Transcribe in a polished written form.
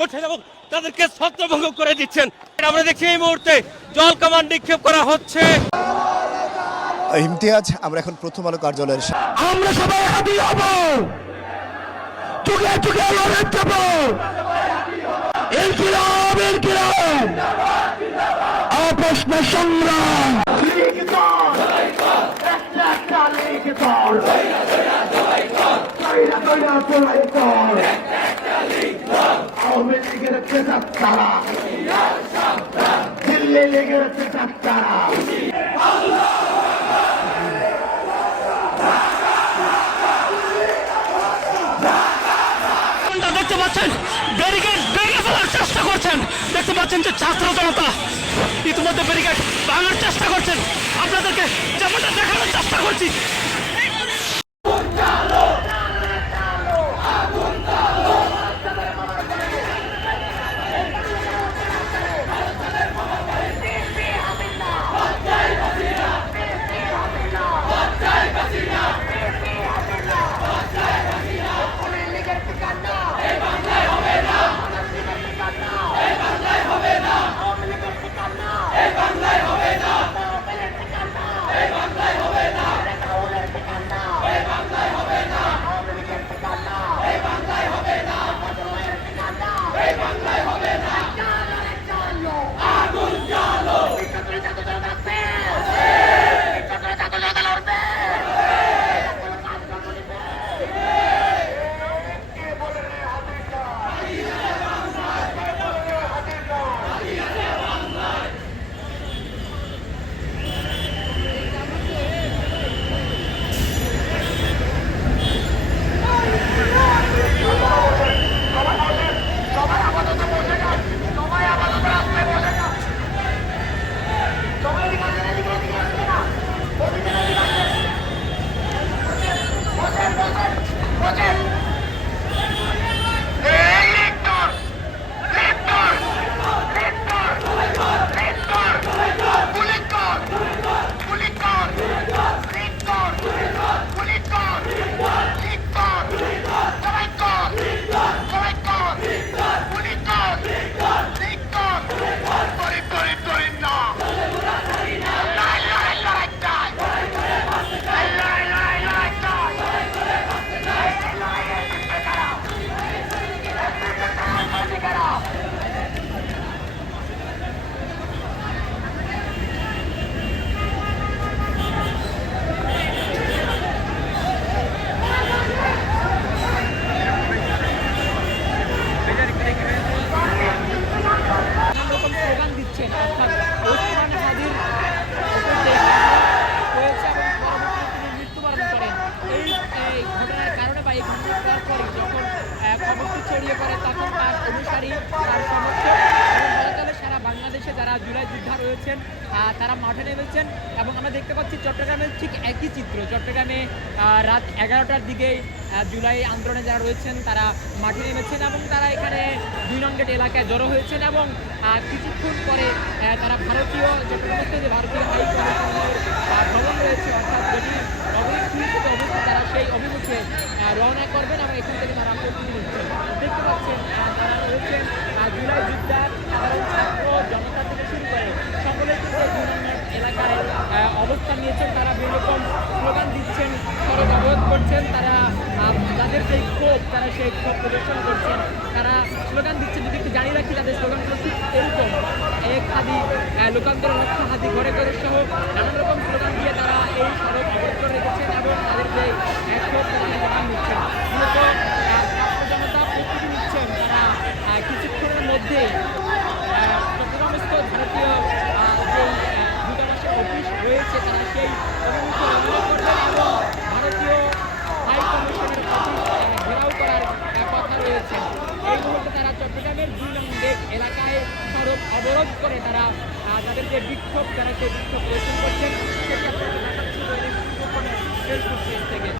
করছেন এবং তাদেরকে ছত্রভঙ্গ করে দিচ্ছেন। আমরা দেখছি এই মুহূর্তে জল কামান নিক্ষেপ করা হচ্ছে। ইমতিয়াজ, আমরা এখন প্রথম আলো কার্যালয়ের আমরা সবাই হাতি হব, যুগে যুগে লড়ে যাব। ইনকিলাব ইনকিলাব, অপ্রশ্ন সংগ্রাম। আওয়ামী লীগের পেশাব তারা, দিল্লি লীগের পেশাব তারা। দেখতে পাচ্ছেন ব্যারিকেড ভেঙে ফেলার চেষ্টা করছেন। দেখতে পাচ্ছেন যে ছাত্র জনতা ইতিমধ্যে ব্যারিকেড ভাঙার চেষ্টা করছেন। আপনাদেরকে যেমনটা দেখানোর চেষ্টা করছি। ছড়িয়ে পড়ে তখন তার অনুসারী, তার সমর্থক এবং সারা বাংলাদেশে যারা জুলাই যোদ্ধা রয়েছেন তারা মাঠে নেমেছেন। এবং আমরা দেখতে পাচ্ছি চট্টগ্রামের ঠিক একই চিত্র। চট্টগ্রামে রাত 11টার দিকে জুলাই আন্দোলনে যারা রয়েছেন তারা মাঠে নেমেছেন এবং তারা এখানে 2 নং গেট এলাকায় জড়ো হয়েছেন এবং কিছুক্ষণ পরে তারা ভারতীয় চট্টগ্রামস্থ যে ভারতীয় হাই কমিশনের ভবন রয়েছে অর্থাৎ যেটি অবস্থিত তারা সেই অভিমুখে রওনা করবেন এবং এখান থেকে তারা প্রস্তুতি নিচ্ছেন। দেখতে পাচ্ছেন তারা রয়েছেন জুলাই যোদ্ধার সাধারণ ছাত্র জনতা থেকে শুরু করে সকলে কিন্তু 2 নং এলাকায় অবস্থান নিয়েছেন। তারা বিভিন্ন রকম স্লোগান দিচ্ছেন, সড়ক অবরোধ করছেন। তারা তাদের সেই ক্ষোভ, তারা সেই ক্ষোভ প্রদর্শন করছেন। তারা স্লোগান দিচ্ছেন, যদি একটু জানিয়ে রাখি তাদের স্লোগানগুলো ঠিক এরকম: এক হাদি লোকান্তর লক্ষ্য হাদি ঘরে ঘরে সহ নানান রকম স্লোগান দিয়ে তারা এই সড়ক অবরোধ করে রেখেছেন এবং তাদের যে ক্ষোভ তারা প্রমাণ নিচ্ছেন। মূলত ছাত্র জনতা প্রস্তুতি নিচ্ছেন। তারা কিছুক্ষণের মধ্যে চট্টগ্রামস্থ ভারতীয় যে দূতাবাসের অফিস রয়েছে তারা সেই অভিমুখে রওনা করবেন এবং ভারতীয় হাই কমিশনের অফিস ঘেরাও করার কথা রয়েছে। এই মুহূর্তে তারা চট্টগ্রামের 2 নং গেট এলাকায় সড়ক অবরোধ করে তারা তাদের যে বিক্ষোভ, তারা সেই বিক্ষোভ প্রদর্শন করছেন। সেটা আপনারা দেখাচ্ছি ফেসবুক পেজ থেকে।